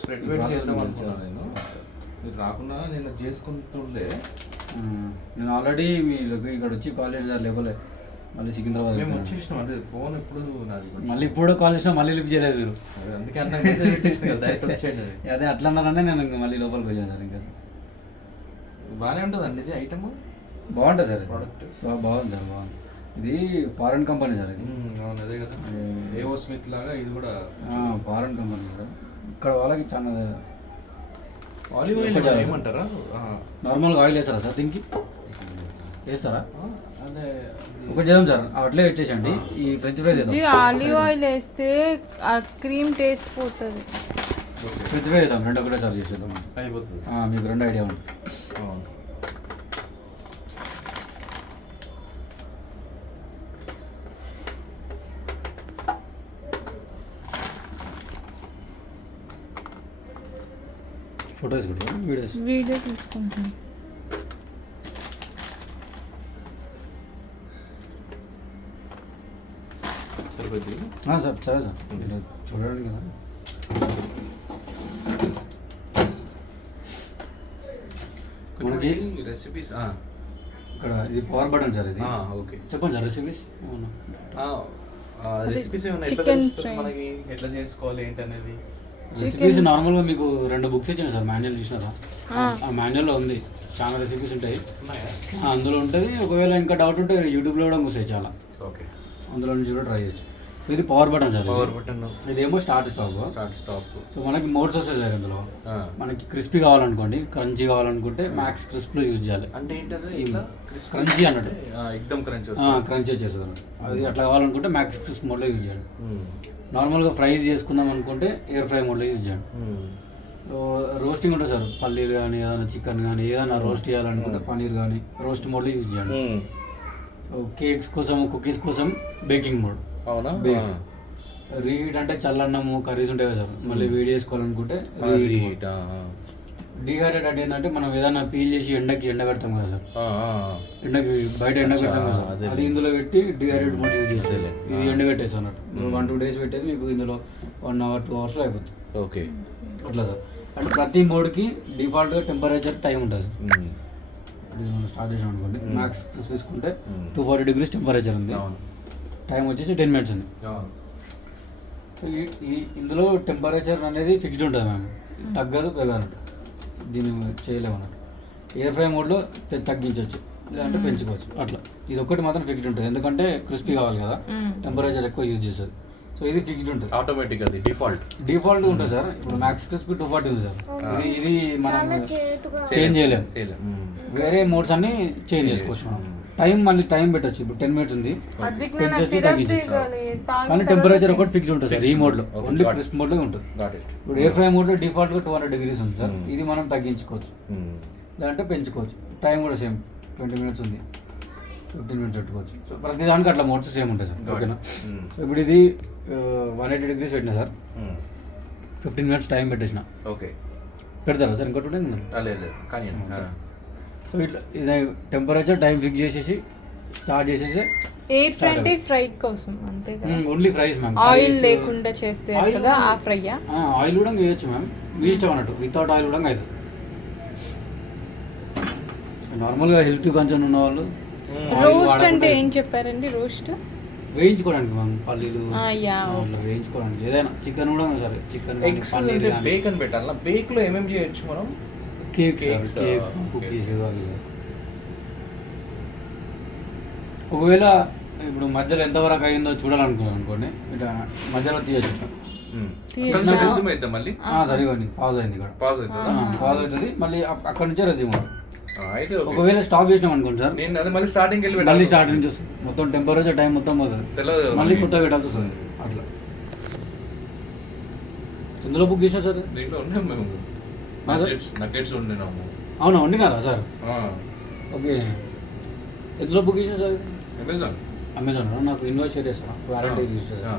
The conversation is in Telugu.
స్ప్రెడ్ పెట్టి చేద్దాం అనుకున్నాను నేను. మీరు రాకుండా నేను చేసుకుంటుండే. నేను ఆల్రెడీ మీ ఇక్కడ వచ్చి కాల్ చేసారు లేకపోలే మళ్ళీ సికింద్రాబాద్ మేము వచ్చేసినాం. అంటే ఫోన్ ఎప్పుడు నాది మళ్ళీ ఇప్పుడు కాల్ చేసినా మళ్ళీ లిఫ్ట్ చేయలేదు మీరు. అందుకే అన్న మెసేజ్ పెట్టేసిన కదా, డైరెక్ట్ వచ్చేయండి. అదే అట్లా అన్నారనే నేను ఇంకా మళ్ళీ లోపలికి వచ్చాను సార్. ఇంకా బాగానే ఉంటుంది అండి ఇది ఐటమ్. బాగుంటుంది సార్ ప్రోడక్ట్ బాగుంది సార్ బాగుంది. ఇది ఫారెన్ కంపెనీ సార్. ఇది అవును అదే కదా, ఏవో స్మిత్ లాగా ఇది కూడా ఫారెన్ కంపెనీ సార్. ఇక్కడ వాళ్ళకి చాలా ఆలివ్ ఆయిల్ ఏమంటారా? నార్మల్గా ఆయిల్ వేస్తారా సార్ దీనికి? వేస్తారా? అదే ఒకటి చేద్దాం సార్, అట్లే పెట్టేసండి. ఈ ఫ్రెంచ్ ఫ్రైస్ ఆలివ్ ఆయిల్ వేస్తే ఆ క్రీమ్ టేస్ట్ పోతుంది. ఫ్రెంచ్ ఫ్రై చేద్దాం, రెండు ఒకటే సార్ చేసేద్దాం. అయిపోతుంది. మీకు రెండు ఐడియా ఉంది. ఫోటోస్ కూడా వీడియో తీసుకుంటాను. సరిపోతుంది సార్. సరే సార్, మీరు చూడండి కదా. మనకి రెసిపీస్ ఇక్కడ ఇది పవర్ బటన్ సార్. ఇది ఓకే, చెప్పండి సార్ రెసిపీస్. రెసిపీస్ ఏమన్నా ఎట్లా చికెన్ తెలుస్తుంది ఫ్రై. మనకి, ఎట్లా చేసుకోవాలి ఏంటి అనేది? రెసిపీస్ నార్మల్గా మీకు 2 బుక్స్ ఇచ్చాను సార్, మాన్యువల్ చూసినారా? ఆ మాన్యువల్లో ఉంది, చాలా రెసిపీస్ ఉంటాయి అందులో ఉంటుంది. ఒకవేళ ఇంకా డౌట్ ఉంటే యూట్యూబ్లో కూడా వస్తాయి చాలా. ఓకే, అందులో నుంచి కూడా ట్రై చేయొచ్చు. ఇది power button sir. Power button. ఇదేమో స్టార్ట్ స్టాప్. సో మనకి మోడ్స్ వస్తాయి సార్ ఇందులో. మనకి క్రిస్పీ కావాలనుకోండి, క్రంచీ కావాలనుకుంటే మ్యాక్స్ క్రిస్ప్లో యూజ్ చేయాలి. అంటే ఏంటది? క్రంచీ అన్నట్టు, ఎక్దమ్ క్రంచ్ క్రంచీ వచ్చేస్తుంది అన్నట్టు. అది అట్లా కావాలనుకుంటే మ్యాక్స్ క్రిస్ప్ మోడ్లో యూజ్ చేయాలి. నార్మల్గా ఫ్రైస్ చేసుకుందాం అనుకుంటే ఎయిర్ ఫ్రై మోడ్లో యూజ్ చేయండి. రోస్టింగ్ ఉంటుంది సార్, పల్లీలు కానీ ఏదైనా చికెన్ కానీ ఏదైనా రోస్ట్ చేయాలనుకుంటే పన్నీర్ కానీ రోస్ట్ మోడ్లో యూజ్ చేయండి. సో కేక్స్ కోసం, కుకీస్ కోసం బేకింగ్ మోడ్. అవునా? రీహీట్ అంటే చల్లన్నము కర్రీస్ ఉంటాయి కదా సార్, మళ్ళీ వేడి చేసుకోవాలనుకుంటే డీహైడ్రేట్ అంటే ఏంటంటే మనం ఏదైనా పీల్ చేసి ఎండ పెడతాం కదా సార్, ఎండకి బయట ఎండ పెడతాం కదా సార్, అది ఇందులో పెట్టి డీహైడ్రేట్ మోడ్ యూజ్ చేసేది. ఇది ఎండ పెట్టేసి అన్నట్టు 1-2 days పెట్టేది మీకు ఇందులో 1 hour 2 hours అయిపోతుంది. ఓకే, అట్లా సార్. అంటే ప్రతి మోడ్కి డిఫాల్ట్గా టెంపరేచర్ టైం ఉంటుంది సార్. మనం స్టార్ట్ చేసాం అనుకోండి, మ్యాక్స్ తీసుకుంటే 240 degrees టెంపరేచర్ ఉంది, టైం వచ్చేసి 10 minutes ఉంది. ఇందులో టెంపరేచర్ అనేది ఫిక్స్డ్ ఉంటుంది మ్యామ్, తగ్గదు పెరగనట్టు, దీన్ని చేయలేము అన్నట్టు. ఎయిర్ ఫ్రై మోడ్లో తగ్గించవచ్చు లేదంటే పెంచుకోవచ్చు అట్లా. ఇది ఒక్కటి మాత్రం ఫిక్స్డ్ ఉంటుంది, ఎందుకంటే క్రిస్పీ కావాలి కదా, టెంపరేచర్ ఎక్కువ యూజ్ చేస్తుంది. సో ఇది ఫిక్స్డ్ ఉంటుంది, ఆటోమేటిక్. అది డిఫాల్ట్ ఉంటుంది సార్. ఇప్పుడు మ్యాక్స్ క్రిస్పీ 240 ఉంది సార్. ఇది మనం చేంజ్ చేయలేము. వేరే మోడ్స్ అన్ని చేంజ్ చేసుకోవచ్చు మనం. మళ్ళీ టైం పెట్టచ్చు. ఇప్పుడు 10 minutes ఉంది, పెంచొచ్చు తగ్గించవచ్చు. కానీ టెంపరేచర్ ఒకటి ఫిక్స్డ్ ఉంటుంది సార్ ఈ మోడ్లో, ఓన్లీ క్రిస్ప్ మోడ్లో ఉంటుంది. ఇప్పుడు ఎయిర్ ఫ్రై మోడ్లో డిఫాల్ట్గా 200 degrees ఉంది సార్, ఇది మనం తగ్గించుకోవచ్చు లేదంటే పెంచుకోవచ్చు. టైం కూడా సేమ్ 20 minutes ఉంది, 15 minutes పెట్టుకోవచ్చు. సో ప్రతి దానికి అట్లా మోడ్స్ సేమ్ ఉంటాయి సార్. ఓకేనా? సో ఇప్పుడు ఇది 180 degrees పెట్టినా సార్, 15 minutes టైం పెట్టేసిన. ఓకే, పెడతారా సార్? ఇంకోటి కానీ సో ఇట్లా ఇది టెంపరేచర్ టైం ఫిక్స్ చేసేసి స్టార్ట్ చేసేసి ఎయిర్ ఫ్రై అంటే ఫ్రై కోసం అంతే కదా, ఓన్లీ ఫ్రైస్ మ్యామ్. ఆయిల్ లేకుండా చేస్తే కదా ఆ ఫ్రై. ఆయిల్ కూడా వేయచ్చు మ్యామ్, మీ ఇష్టం అన్నట్టు. వితౌట్ ఆయిల్ కూడా అవుతుంది. నార్మల్గా హెల్త్ కొంచెం ఉన్న వాళ్ళు రోస్ట్ అంటే ఏం చెప్పారండి? రోస్ట్ వేయించుకోవడానికి మ్యామ్, పల్లీలు వేయించుకోవడానికి. ఏదైనా చికెన్ కూడా సరే, చికెన్ పన్నీర్ బేకన్ పెట్టాలి. బేక్ లో ఏమేమి చేయొచ్చు మనం? కేక్, కుకీస్ అవి. ఒకవేళ ఇప్పుడు మధ్యలో ఎంతవరకు అయిందో చూడాలనుకున్నాను అనుకోండి, ఇట్లా మధ్యలో తీయచ్చు. సరిగోండి, పాజ్ అయింది ఇక్కడ, పాజ్ అవుతుంది. మళ్ళీ అక్కడ నుంచే రెజ్యూమ్. ఒకవేళ స్టాప్ చేసినాం అనుకోండి సార్, మళ్ళీ స్టార్టింగ్ నుంచి వస్తుంది. మొత్తం టెంపరేచర్ టైం మొత్తం పోతుంది, మళ్ళీ కొత్త పెట్టాల్సి వస్తుంది అట్లా. ఇందులో బుక్ చేసినా సార్? దీంట్లో ఉన్నాం మేము, నగ్గెట్స్ వండినాము. అవునా, వండినారా సార్? ఓకే, ఎందులో బుక్ చేసినా సార్? అమెజాన్. నాకు ఇన్వాయిస్ షేర్ చేస్తారా? వారంటీ యూజ్ చేస్తారా?